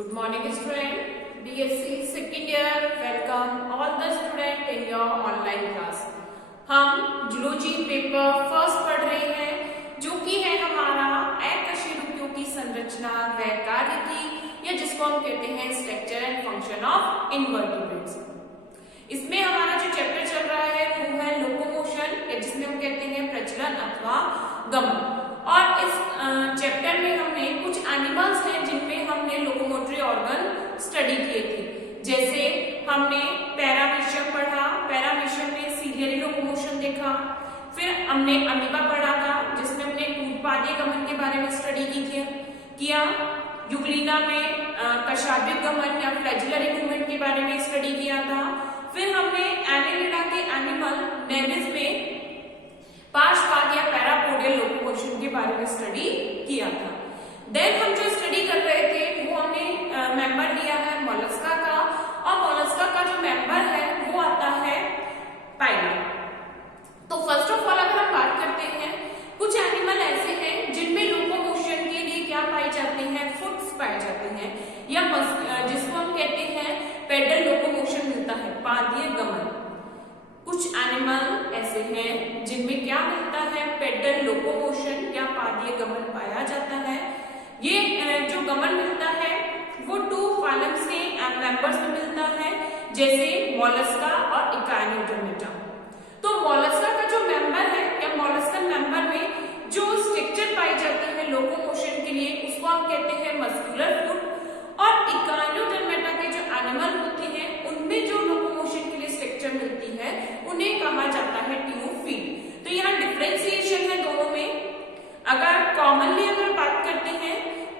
Good morning student, BSc second year, welcome all the student in your online class। हम zoology paper first पढ़ रहे हैं जो कि है हमारा अकशेरुकियों की संरचना व कार्य की, या जिसको हम कहते हैं structure and function of invertebrates. इसमें हमारा जो चैप्टर चल रहा है वो है लोकोमोशन, या जिसमें हम कहते हैं प्रचलन अथवा गमन। और इस चैप्टर में हमने कुछ एनिमल्स हैं जिनमें हमने लोकोमोटरी ऑर्गन स्टडी किए थे। जैसे हमने पैरामीशियम पढ़ा, पैरामीशियम में सीरियली लोकोमोशन देखा। फिर हमने अमीबा पढ़ा था जिसमें हमने कूटपादीय गमन के बारे में स्टडी किया। यूग्लिना में कशाभिक गमन या फ्लैजिलरी मूवमेंट के बारे में स्टडी किया था। फिर हमने एनिलिडा के एनिमल नेविस में पार्श्वपाद या पैरापोडियल लोकोमोशन के बारे में स्टडी किया था। देन हम जो स्टडी कर रहे थे वो हमने मेंबर लिया है मोलस्का का, और मोलस्का का जो मेंबर है वो आता है पाइला। तो फर्स्ट ऑफ ऑल अगर हम बात करते हैं, कुछ एनिमल ऐसे हैं जिनमें लोकोमोशन के लिए क्या पाई जाती हैं, फुट्स पाए जाते हैं, या जिसको हम कहते हैं पेडल लोकोमोशन मिलता है, पादीय गमन। कुछ एनिमल ऐसे हैं जिनमें क्या मिलता है, पेडल लोकोमोशन या पादीय गमन पाया जाता है। ये जो गमन मिलता है वो टू फाइलम्स के मेंबर्स में मिलता है, जैसे मोलस्का और इकाइनोडर्मेटा। तो मोलस्का का जो मेंबर है या मोलस्कन मेंबर में जो स्ट्रक्चर पाई जाती है लोकोमोशन के लिए उसको हम कहते हैं मस्कुलर फुट, और इकाइनोडर्मेटा के जो एनिमल होते हैं उनमें जो लोकोमोशन के लिए स्ट्रक्चर मिलती है उन्हें कहा जाता है ट्यूब फीट। तो यहाँ डिफरेंशिएशन है दोनों में। अगर कॉमनली अगर बात करते हैं,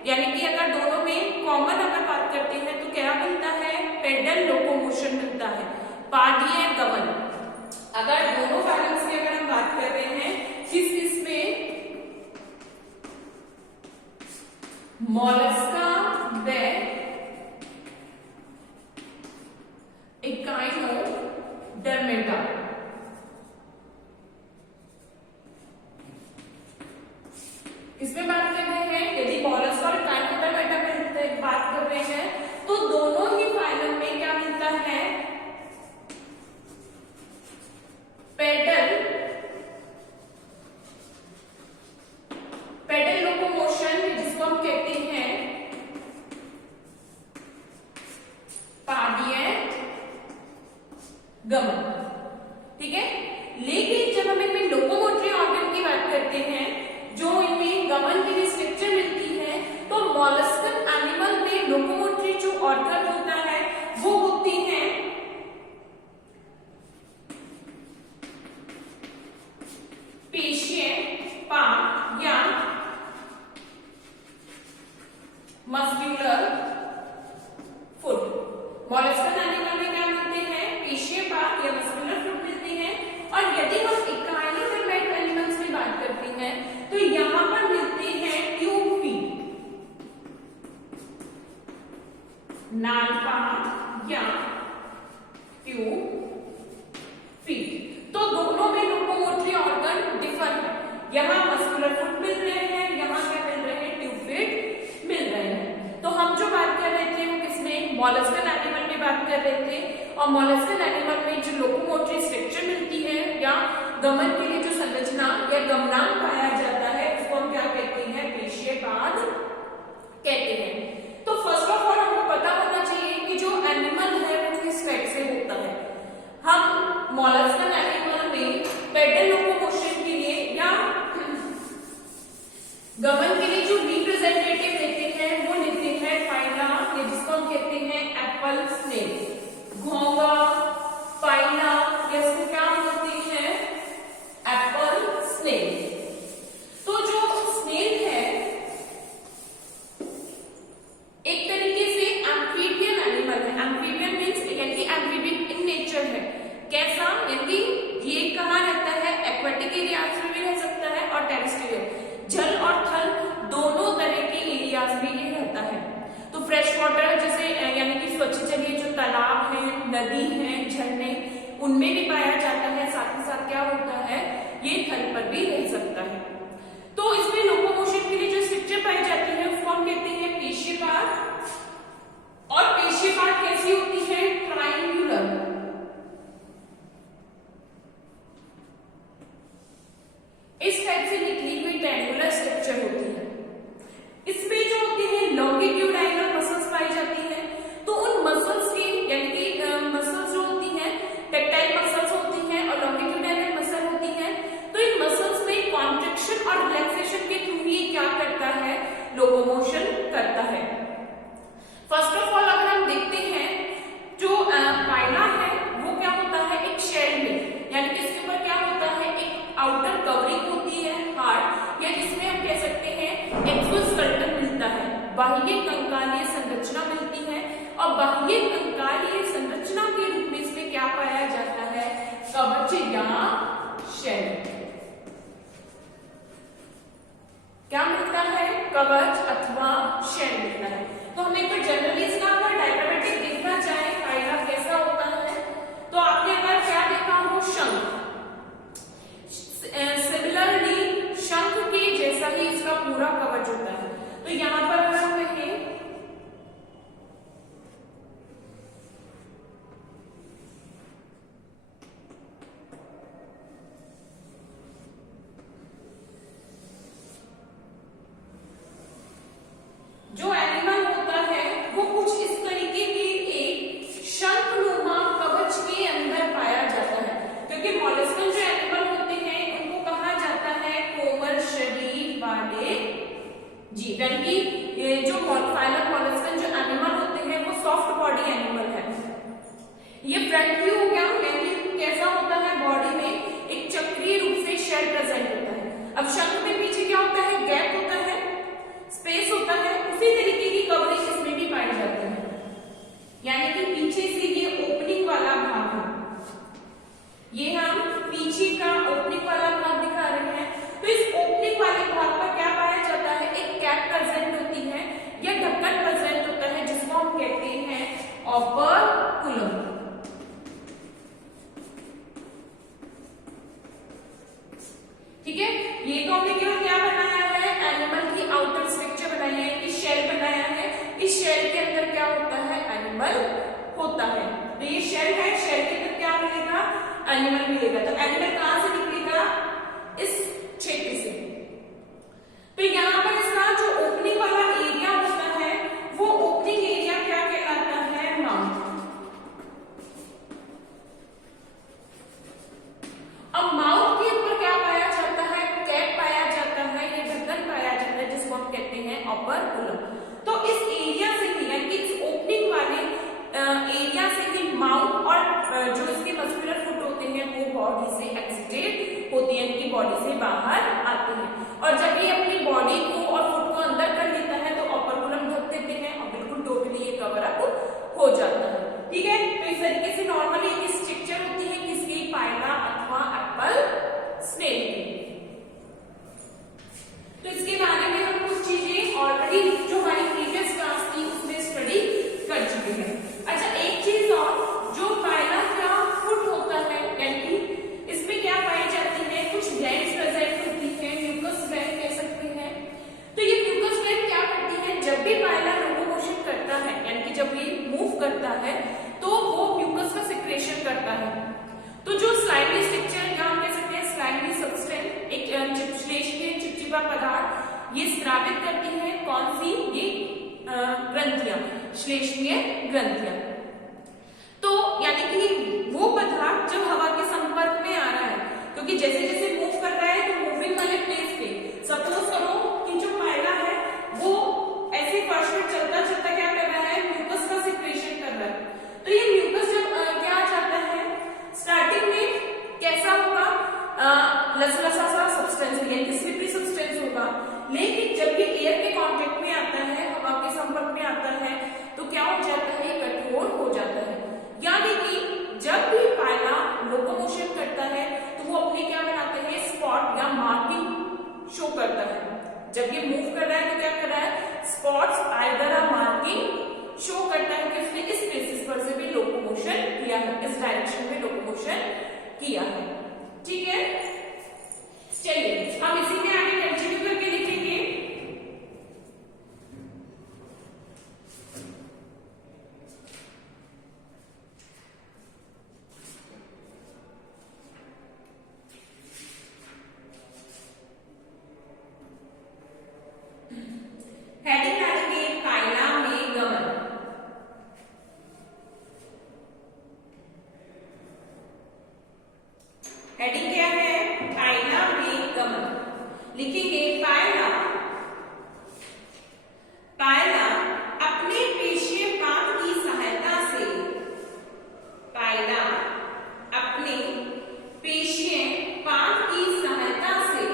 यानी कि अगर दोनों में कॉमन अगर बात करते हैं तो क्या मिलता है, पेडल लोकोमोशन मिलता है, पादीय गमन। अगर दोनों फाइलम्स की अगर हम बात कर रहे हैं, किस में मोलस्का व इकाइनोडर्मेटा, इसमें बात कर रहे हैं, यदि मोलस्का और इकाइनोडर्मेटा में बात कर रहे हैं तो दोनों ही फाइलम में क्या मिलता है, पेडल लोकोमोशन, जिसको हम कहते हैं पादीय गमन। ठीक है, लेकिन जब हम इनमें लोकोमोटरी ऑर्गन की बात करते हैं, जो इनमें गमन के लिए स्ट्रक्चर मिलती है, तो मोलस्कन एनिमल में लोकोमोटरी जो ऑर्गन होता है वो होती है पेशीय पाद या मस्कुलर फुट। मोलस्कन एनिमल में क्या मिलते हैं, पेशीय पाद या मस्कुलर फुट मिलते हैं। और यदि हम इकाइनोडर्मेटा एनिमल्स में बात करते हैं तो यहां पर मिलते हैं ट्यूब फीट, नालपाद या ट्यूब फीट। तो दोनों में लोकोमोटरी ऑर्गन डिफर है, यहाँ मस्कुलर फुट मिल रहे हैं, यहाँ क्या मिल रहे हैं, ट्यूब फीट मिल रहे हैं। तो हम जो बात कर रहे थे वो किसमें, मोलस्कन एनिमल में बात कर रहे थे। और मोलस्कन एनिमल में जो लोकोमोटरी स्ट्रक्चर मिलती है या गमन के लिए जो संरचना या गमनांक पाया जाता है उसको हम क्या कहते हैं, पेशीय पाद कहते हैं। तो फर्स्ट ऑफ ऑल हमको पता होना चाहिए कि जो एनिमल है वो किस टाइप से होता है। हम मोलस्कन एनिमल में पेडल लोकोमोशन के लिए या गमन के लिए जो रिप्रेजेंटेटिव लेते हैं वो लेते हैं पाइला, या जिसको हम कहते हैं एप्पल स्नेल, घोंगा, पाइला, या इसको क्या बोलते हैं, एप्पल स्नेल। तो जो स्नेल है बाह्य कंकालीय संरचना मिलती है और बाह्य कंकालीय संरचना के रूप में इसमें क्या पाया जाता है, कवच या शेल। क्या मिलता है, कवच अथवा शेल मिलता है। तो हमें एक जनरली इसका अगर डायग्रामेटिक देखना चाहे फाइला कैसा होता है, तो आपने अगर क्या देखा हो, शंख, सिमिलरली शंख के जैसा ही इसका पूरा कवच होता है। तो यहां पर अगर हम कहें जो एनिमल होता है वो कुछ इस तरीके की एक शंखनुमा कवच के अंदर पाया जाता है, क्योंकि मॉलस्कन जो एनिमल होते हैं उनको कहा जाता है कोमल शरीर वाले जीव, यानी कि ये जो फाइलम मॉलस्कन जो एनिमल होते हैं वो सॉफ्ट बॉडी एनिमल है। ये फ्रंट व्यू हो गया, यानी कैसा होता है, बॉडी में एक चक्रीय रूप से शेल प्रेजेंट होता है। अब शंख में पीछे क्या होता है, गैप होता है, स्पेस होता है, उसी तरीके की कवरेज इसमें भी पाई जाती है, यानी कि पीछे से ये ओपनिंग वाला भाग है, ये हम पीछे का ओपनिंग वाला भाग दिखा रहे हैं। तो इस ओपनिंग वाले भाग पर क्या पाया जाता है, एक कैप प्रेजेंट होती है या ढक्कन प्रेजेंट होता है, जिसको हम कहते हैं ऑपरकुलम। ठीक है, ये तो हमने केवल क्या बनाया है, एनिमल की आउटर स्ट्रक्चर बनाई है, कि शेल बनाया है। इस शेल के अंदर क्या होता है, एनिमल होता है। तो ये शेल है, शेल के अंदर क्या मिलेगा, एनिमल मिलेगा। तो एनिमल कहां से निकलेगा, इस क्षेत्र से। तो यहां पर इसका जो ओपनिंग वाला एरिया होता है वो ओपनिंग एरिया क्या कहलाता है, माउथ। अब माउथ के ऊपर क्या पाया जाता है, कैप पाया जाता है, ये ढक्कन पाया जाता है, जिसको हम कहते हैं ऑपरकुलम। तो इस एरिया से ही, यानी इस ओपनिंग वाले एरिया से ही माउथ और जो इसके मस्कुलर फुट होते हैं वो बॉडी से एक्सिटेड होती है, इनकी बॉडी से बाहर आते हैं। और जब ये अपनी बॉडी को और फुट को अंदर कर लेता है तो ऑपरकुलम ढक देते हैं और बिल्कुल टोटली ये कवर अप हो जाता है। ठीक है, तो इस तरीके से नॉर्मली एक स्ट्रक्चर होती है किसकी, पाइला अथवा एप्पल स्नेल की। तो इसके बारे में हम कुछ चीजें ऑलरेडी जो हमारी प्रीवियस क्लास थी उसमें स्टडी कर चुके हैं। अच्छा, एक चीज और, जो पाइला का फुट होता है, यानी इसमें क्या पाई जाती है, कुछ ग्लैंड्स प्रेजेंट होती है, म्यूकस ग्लैंड कह सकते हैं। तो ये म्यूकस ग्लैंड क्या करती है, जब भी पाइला लोकोमोशन करता है, यानी कि जब ये मूव करता है तो वो म्यूकस का सिक्रेशन करता है। तो जो स्लाइमली स्ट्रक्चर, या हम कह सकते हैं स्लाइमली सब्सटेंस, एक श्लेष्मीय चिपचिपा पदार्थ, ये स्रावित करती है कौन सी, ये ग्रंथियां, श्लेष्मीय ग्रंथियां। तो यानी कि वो पदार्थ जब हवा के संपर्क में आ रहा है, क्योंकि जैसे जैसे मूव कर रहा है तो मूविंग वाले प्लेस पे सपोज करो कि जो पाइला है वो ऐसे फर्श में चलता चलता क्या कर रहा है, म्यूकस का सिक्रेशन कर रहा है। तो ये म्यूकस जब क्या आ जाता है, स्टार्टिंग में कैसा होगा, लसलसा सा सब्सटेंस, यानी स्लिपरी सब्सटेंस होगा, लेकिन जब ये एयर के कांटेक्ट में आता है, हवा के संपर्क में आता है, तो क्या हो जाता है, कठोर हो जाता है। यानी कि जब भी पाइला लोकोमोशन करता है तो वो अपने क्या बनाते हैं, स्पॉट या मार्किंग शो करता है। जब ये मूव कर रहा है तो क्या कर रहा है, स्पॉट्स आइदर अ मार्किंग शो करता है कि उसने इस बेसिस पर से भी लोकोमोशन किया है, इस डायरेक्शन में लोकोमोशन किया है। ठीक है, चलिए हम इसी में आगे कंटिन्यू करके लिखेंगे। हेडिंग डालेंगे पाइला में गमन। हेडिंग क्या है, पाइला में गमन। लिखेंगे पाइला, पाइला अपने पेशीय पाद की सहायता से, पाइला अपने पेशीय पाद की सहायता से,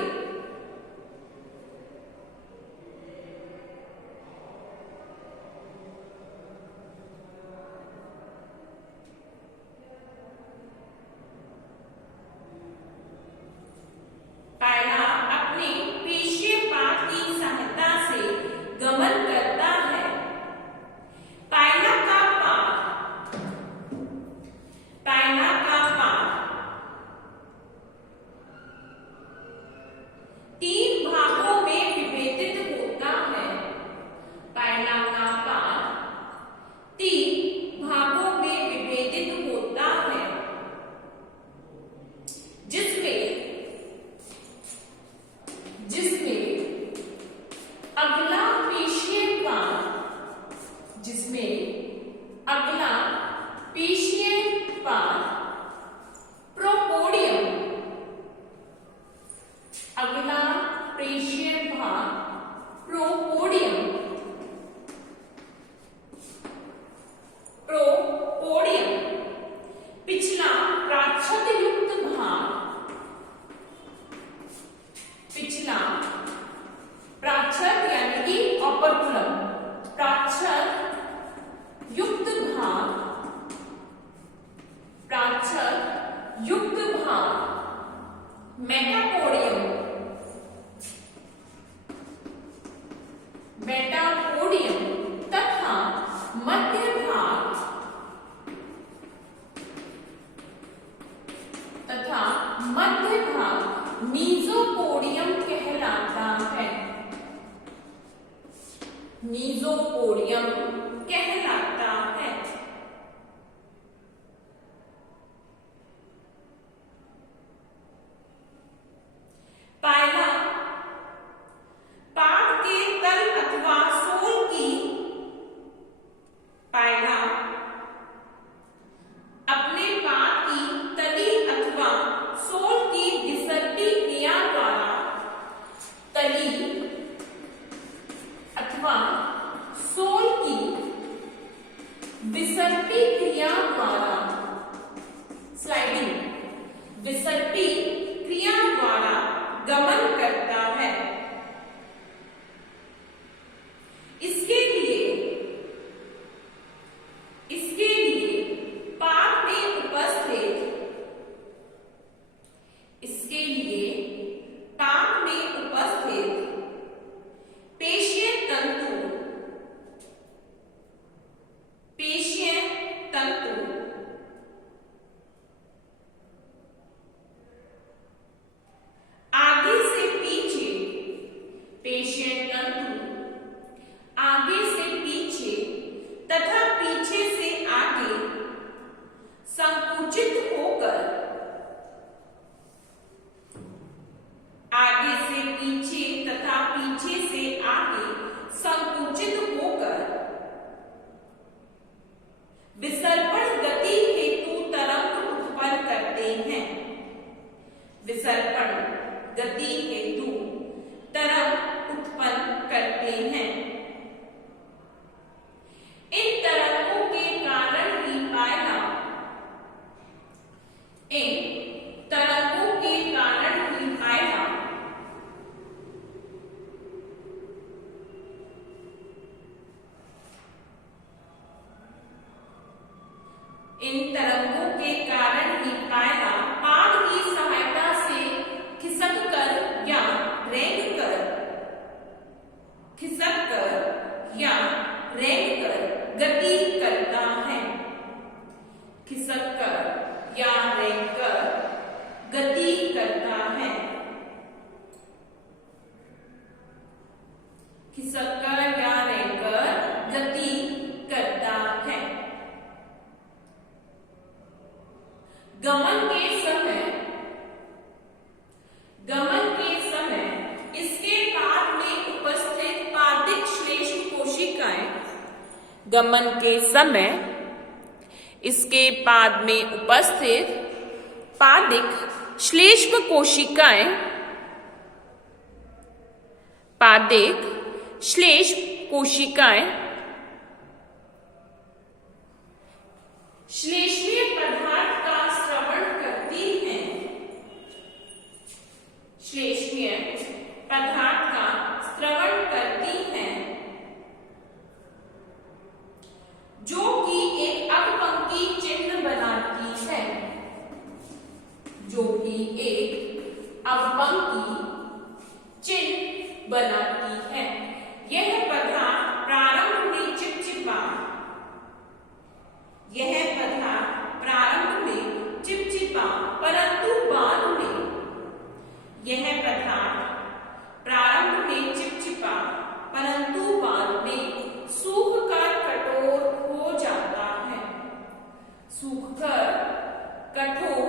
मध्य भाग मीजोपोडियम कहलाता है। मीजोपोडियम कहलाता है। पायला पाद के तल अथवा सोल की, पायला अपने पाद की तली अथवा सोल की विसर्पी क्रिया द्वारा, तली अथवा सोल की विसर्पी क्रिया द्वारा, स्लाइडिंग विसर्पी क्रिया द्वारा गमन करता है। इसके लिए पाद में उपस्थित, इसके लिए पाद में उपस्थित पेशीय तंतु, पेशीय तंतु आगे से पीछे, पेशीय तंतु आगे से पीछे तथा पीछे से आगे संकुचित होकर, आगे से पीछे तथा पीछे से आगे संकुचित होकर विसर्पण गति हेतु तरंग उत्पन्न करते हैं। विसर्पण गति हेतु तरंग उत्पन्न करते हैं। इन तरंगों के कारण ही पायला, इन तरंगों के कारण ही पायला इन तरंगों के कारण ही पायला पाद की सहायता से खिसक कर या रेंग कर, खिसक कर या रेंग कर गति करता है। खिसक कर या रेंग कर गति करता है। खिसक कर या रेंग कर गति करता है। गमन के समय, गमन के समय इसके पाद में उपस्थित पादिक श्लेष्म कोशिकाएं, गमन के समय इसके पाद में उपस्थित पादिक श्लेष्म कोशिकाएं, पादिक श्लेष्म कोशिकाएं श्लेष्मीय पदार्थ का स्रवण करती हैं। श्लेष्मीय पदार्थ का स्रवण करती हैं, जो कि एक अवपंक्ति चिन्ह बनाती है, जो कि एक अवपंक्ति चिन्ह बनाती है। यह पदार्थ प्रारंभ में चिपचिपा, यह पदार्थ प्रारंभ में चिपचिपा परंतु बाद में, यह पदार्थ प्रारंभ में चिपचिपा परंतु बाद में सूखकर कठोर हो जाता है। सूखकर कठोर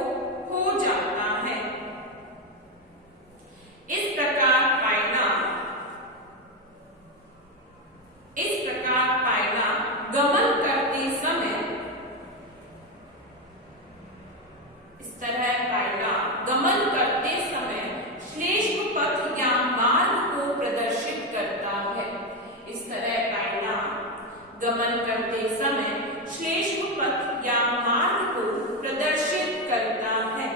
हो जाता है। इस प्रकार पायला गमन करते समय, इस तरह पायला गमन करते समय श्लेष्म पथ या मार्ग को प्रदर्शित करता है। इस तरह पायला गमन करते समय श्लेष्म पथ या मार्ग को प्रदर्शित करता है।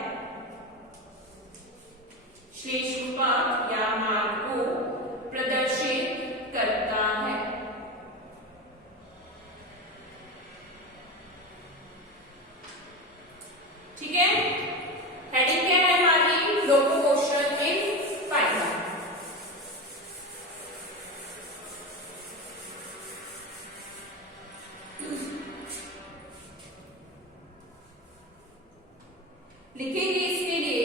श्लेष्म पथ या मार्ग को प्रदर्शित करता है। ठीक है, हेडिंग क्या है हमारी? लोकोमोशन इन पायला। लिखेंगे इसके लिए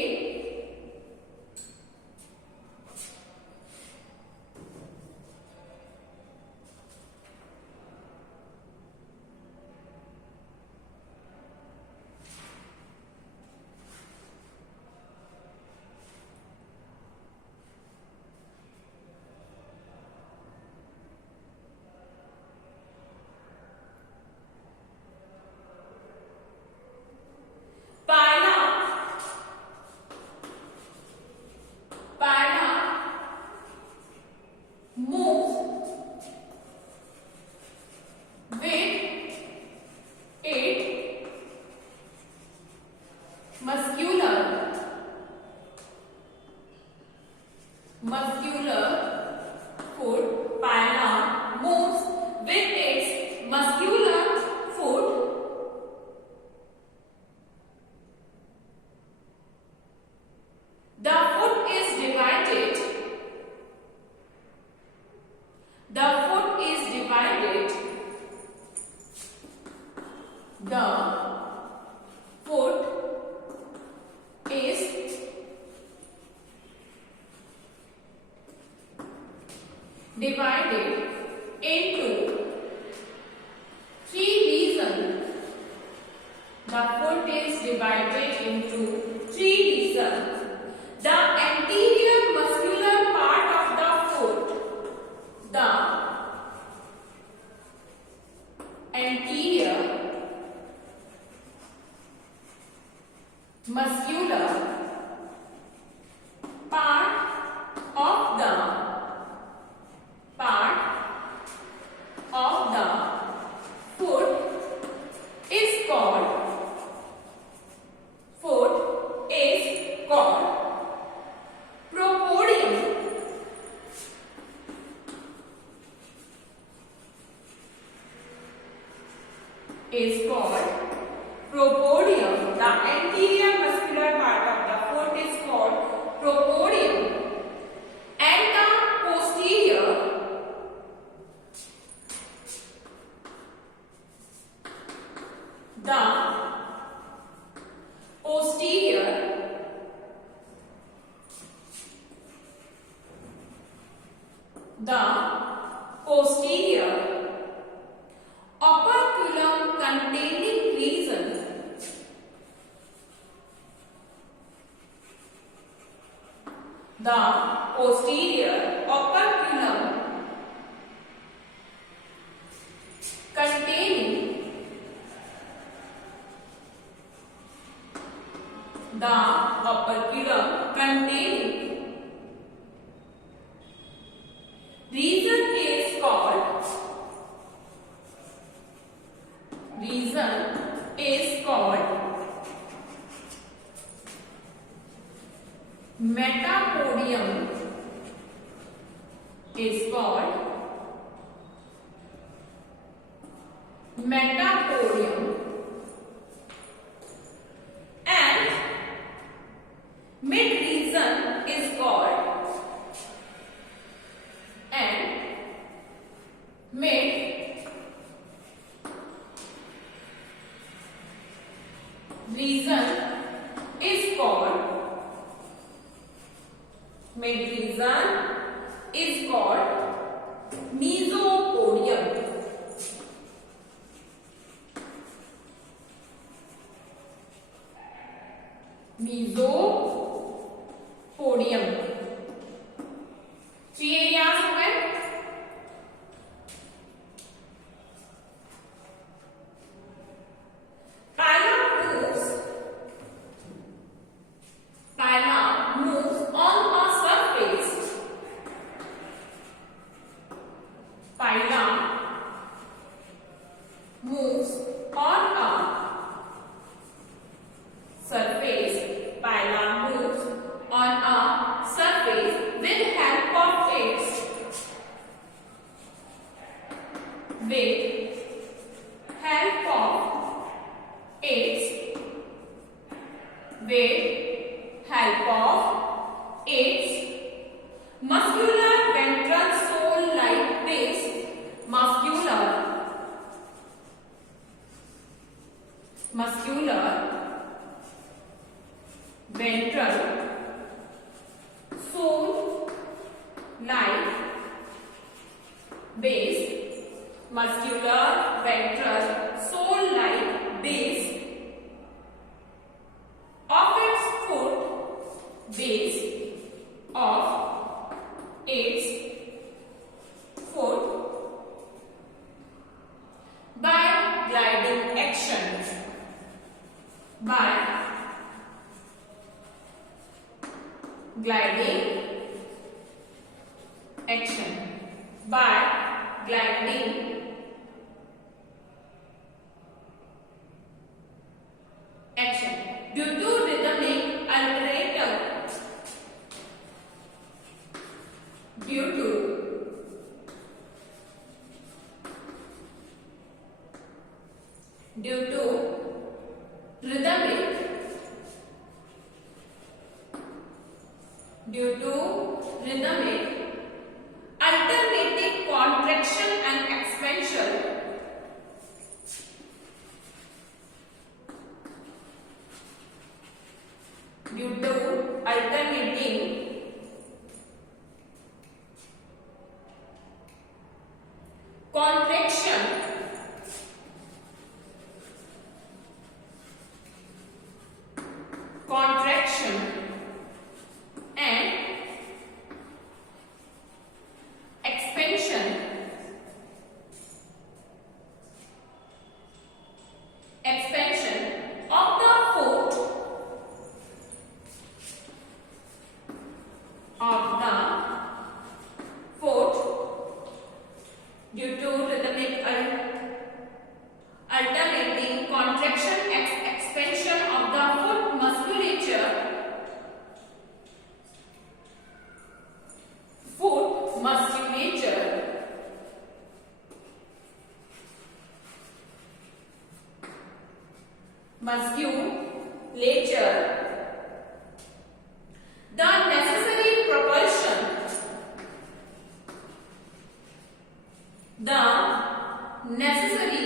divided into three regions. The foot is divided into three regions. The anterior muscular part of the foot, the anterior muscular part of the foot is called propodium. Is called propodium. The anterior muscular part of the foot is called propodium, and the posterior operculum containing region the posterior operculum containing region is called metapodium. Is called metapodium, and mid region is called mid region is called mesopodium. Mesopodium. Three areas हो गए. Pila moves on a surface. Pila moves on a surface. Pila moves on a surface with help of its muscular ventral sole-like base. Muscular ventral sole-like base. Muscular ventral sole-like base of its foot. Base of its foot by gliding action. By gliding action. By gliding action. Due to rhythmic alterator. Due to rhythmic alternating contraction and expansion. Due to alternating musculature, the necessary propulsion, the necessary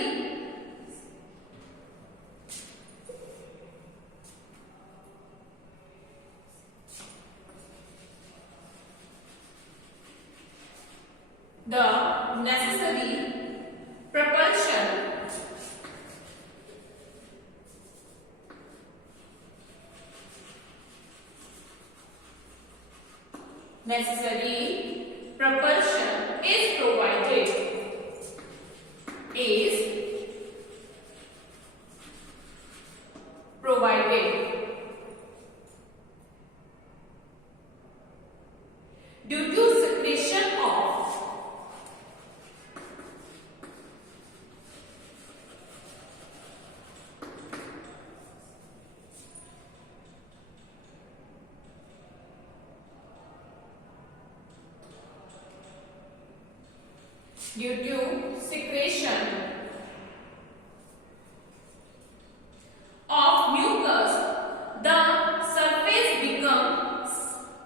propulsion necessary propulsion is provided due to secretion of of mucus, the surface becomes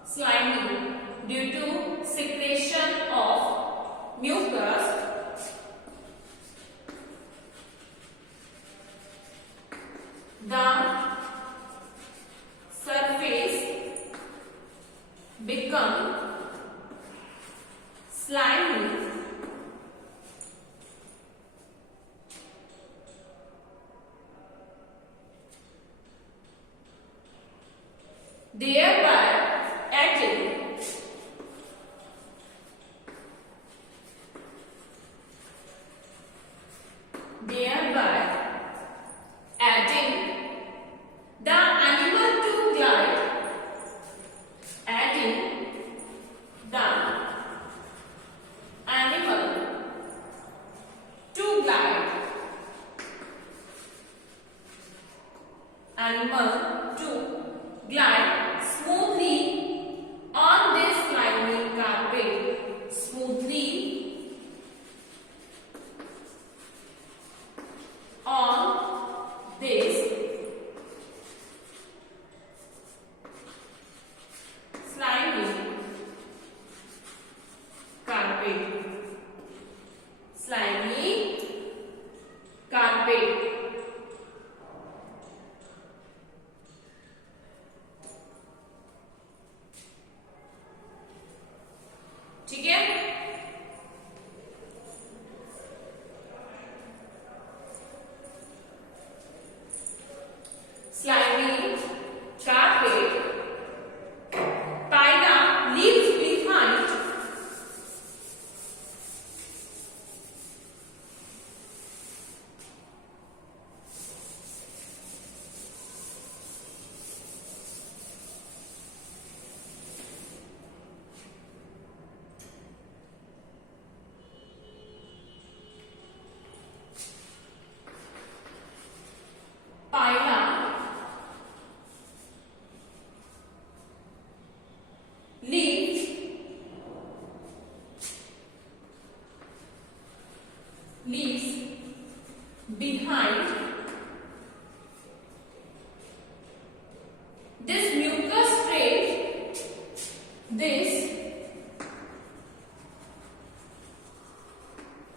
slimy. Due to secretion of mucus, the surface becomes slimy. Thereby adding the animal to glide, smoothly on this slimy carpet, smoothly on this slimy carpet, ठीक है। slimy carpet, paina leaves behind leaves behind this mucus trail, this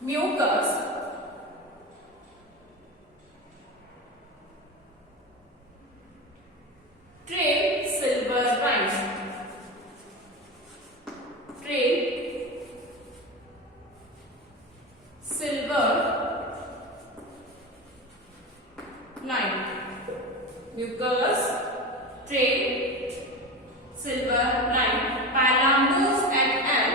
mucus trail silver line, silver line, mucus trail silver line. Pila moves at M,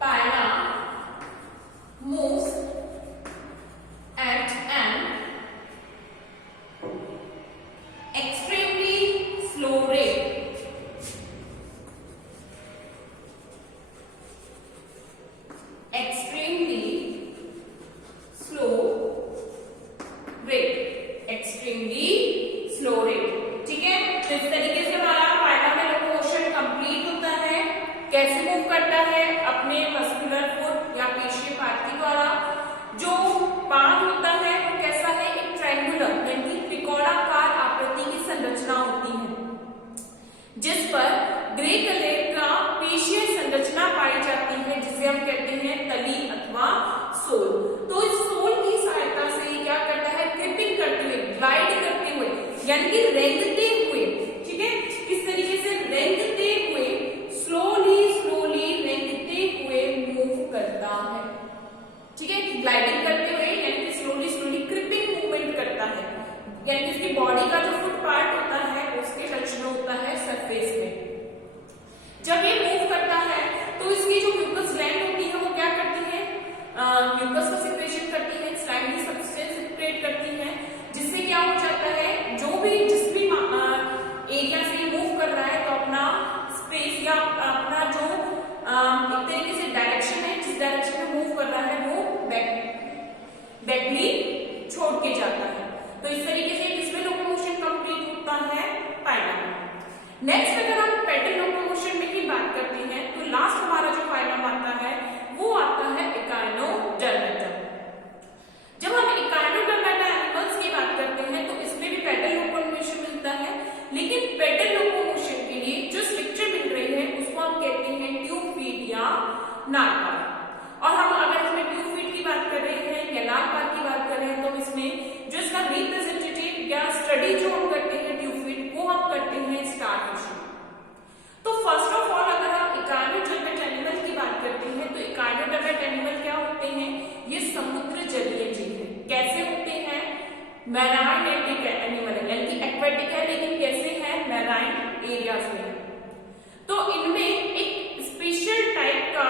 pila moves at M extremely slow rate, extremely slow rate, ठीक है। तो इस तरीके से हमारा जिस पर grey colour का पेशीय संरचना पाई जाती है, जिसे हम कहते हैं तली अथवा सोल। तो इस सोल की सहायता से क्या करता है, क्रिपिंग करते हुए, ग्लाइड करते हुए, यानी कि रेंगते हुए, ठीक है, किस तरीके से रेंगते हुए, स्लोली स्लोली रेंगते हुए मूव करता है, ठीक है, ग्लाइडिंग करते हुए यानी कि स्लोली स्लोली क्रिपिंग मूवमेंट करता है, यानी कि उसकी बॉडी का जो फुट पार्ट होता है उसके टच में होता है सरफेस में। जब ये मूव करता है तो इसकी जो म्यूकस ग्लैंड होती है वो क्या करती है, म्यूकस का सिक्रेशन करती है, स्लाइमली सब्सटेंस सिक्रेट करती है, जिससे क्या हो जाता है, जो भी जिस भी एरिया से मूव कर रहा है तो अपना स्पेस या अपना जो एक तरीके से डायरेक्शन है, जिस डायरेक्शन में मूव कर रहा है वो बैकली छोड़ के जाता है। तो इस तरीके से किसमें लोकोमोशन कंप्लीट होता है, फाइलम। नेक्स्ट अगर हम पेडल लोकोमोशन में ही बात करते हैं तो लास्ट हमारा जो फाइलम आता है वो आता है इकाइनोडर्मेटा। जब हम इकाइनोडर्मेटा एनिमल्स की बात करते हैं तो इसमें भी पेडल लोकोमोशन मिलता है, लेकिन पेडल लोकोमोशन के लिए जो स्ट्रक्चर मिल रही है उसको हम कहते हैं ट्यूब फीट या नालपार। और हम अगर इसमें ट्यूब फीट की बात कर रहे हैं या नालपार की बात कर रहे हैं तो इसमें जो इसका रिप्रेजेंटेटिव या स्टडी जो हम करते हैं ट्यूब फीट वो हम करते हैं स्टारफिश। तो फर्स्ट ऑफ ऑल अगर हम इकाइनोडर्मेट एनिमल की बात करते हैं तो इकाइनोडर्मेट एनिमल क्या होते हैं, ये समुद्र जलीय जीव है। कैसे होते हैं, मैराइन एनिमल है, यानी कि एक्वेटिक है लेकिन कैसे है, मैराइन एरियाज में। तो इनमें एक स्पेशल टाइप का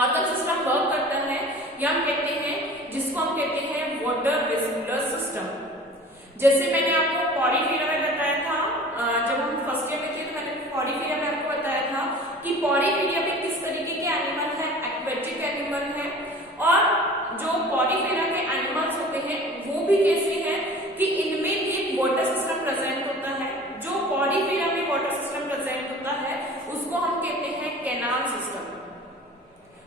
ऑर्गन सिस्टम वर्क करता है, या हम कहते हैं जिसको हम कहते हैं वाटर वेस्कुलर सिस्टम। जैसे मैंने आपको पॉरीफेरा में बताया था, जब हम फर्स्ट ईयर में थे तो मैंने पॉरीफेरा में आपको बताया था कि पॉरीफेरा में किस तरीके के एनिमल है, एक्वेटिक एनिमल है, और जो पॉरीफेरा के एनिमल्स होते हैं वो भी कैसे हैं कि इनमें भी एक वाटर सिस्टम प्रेजेंट होता है। जो पॉरीफेरा में वाटर सिस्टम प्रेजेंट होता है उसको हम कहते हैं कैनाल सिस्टम।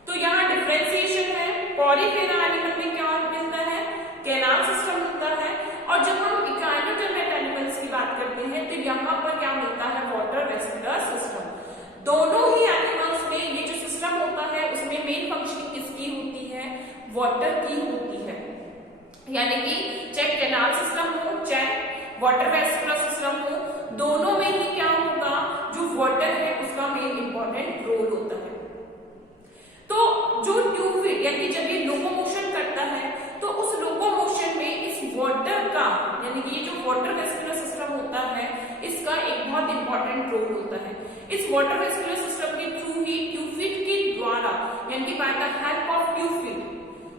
तो यहाँ डिफरेंशिएशन है, पॉरीफेरा एनिमल में क्या मिलता है, कैनाल सिस्टम मिलता है, और जब हम इकाइनोडर्मेट एनिमल्स की बात करते हैं तो यहाँ पर क्या मिलता है, वाटर वेस्कुलर सिस्टम। दोनों ही एनिमल्स में ये जो सिस्टम होता है उसमें मेन फंक्शन किसकी होती है, वाटर की होती है, यानी कि चाहे कैनाल सिस्टम हो चाहे वाटर वेस्कुलर सिस्टम हो, दोनों में ही क्या होगा, जो वाटर है उसका मेन इंपॉर्टेंट रोल होता है। तो जो ट्यूब फीट यानी जब ये लोकोमोशन करता है तो उस लोकोमोशन में इस वाटर का, यानी कि ये जो वाटर वेस्कुलर सिस्टम होता है इसका एक बहुत इंपॉर्टेंट रोल होता है। इस वाटर वेस्कुलर सिस्टम के थ्रू ही ट्यूब फीट के द्वारा, यानी कि by the help of tube feet,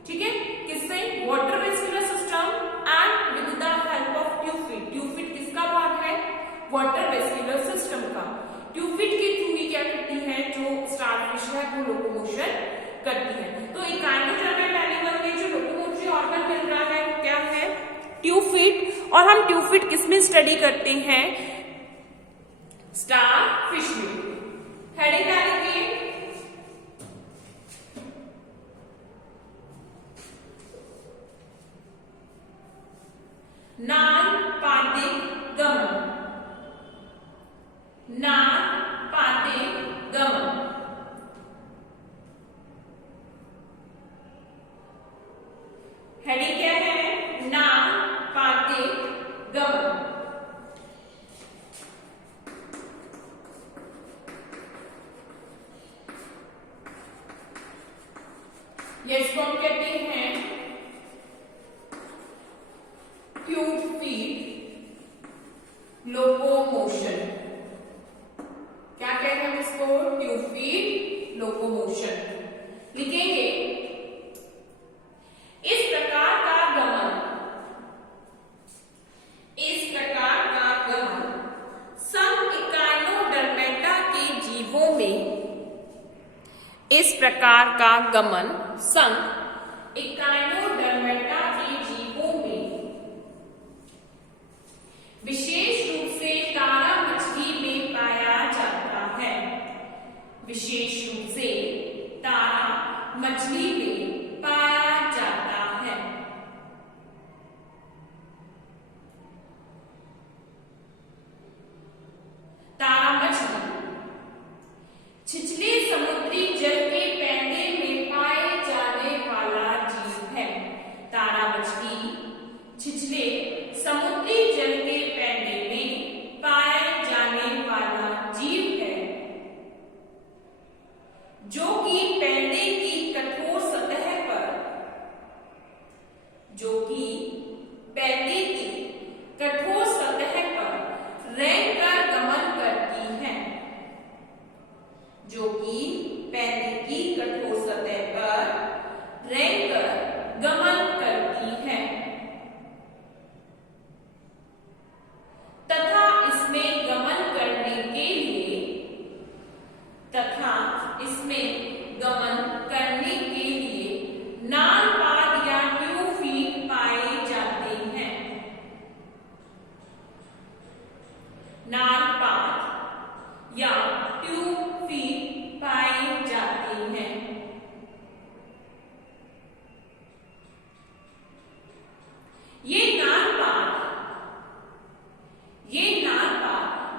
ठीक है, किससे, water vascular system and with the help of tube feet. Tube feet किसका भाग है, वाटर वेस्कुलर सिस्टम का। ट्यूब फीट के थ्रू ही क्या करती है, जो स्टारफिश है वो लोकोमोशन करती है। तो इकाइनोडर्मेट एनिमल में जो लोकोमोटरी ऑर्गन मिल रहा है वो क्या है, ट्यूब फीट। और हम ट्यूब फीट किसमें स्टडी करते हैं, स्टारफिश में। हेडिंग क्या लिखिए, नालपादिक गमन, नालपादिक गमन। हेडिंग क्या है, नालपादिक गमन। इसको हम कहते हैं ट्यूब फीट लोकोमोशन। क्या कहते हैं इसको, ट्यूब फीट लोकोमोशन। लिखेंगे, इस प्रकार का गमन, इस प्रकार का गमन सम इकाइनोडर्मेटा के जीवों में, इस प्रकार का गमन संग इकाइनोडर्मेटा के जीवों में विशेष रूप से तारा मछली में पाया जाता है। विशेष रूप से तारा मछली में पाया जाता है। नाल पात या ट्यूब फीड पाई जाती हैं। ये नाल पात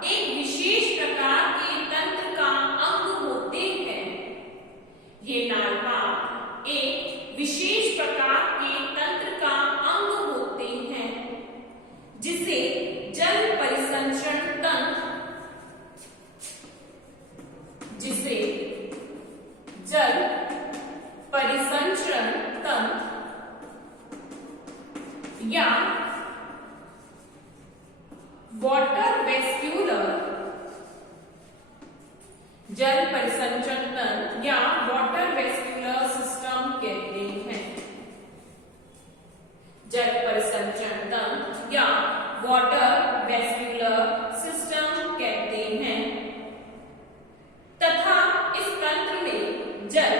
एक विशेष प्रकार के तंत्र का अंग होते हैं। ये नाल पात एक विशेष प्रकार के तंत्र का अंग होते हैं जिसे जल परिसंचरण तंत्र या वाटर वेस्क्यूलर जल परिसंचरण तंत्र या वाटर वेस्क्यूलर सिस्टम कहते हैं। जल परिसंचरण तंत्र या वाटर वेस्क्यूलर सिस्टम कहते हैं तथा इस तंत्र में जल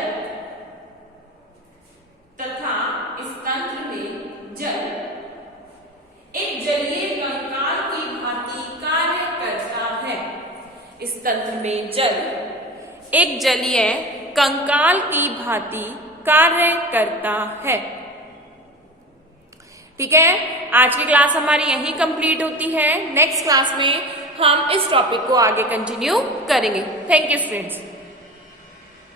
एक जलीय कंकाल की भांति कार्य करता है। इस तंत्र में जल एक जलीय कंकाल की भांति कार्य करता है। ठीक है, आज की क्लास हमारी यहीं कंप्लीट होती है। नेक्स्ट क्लास में हम इस टॉपिक को आगे कंटिन्यू करेंगे। Thank you students.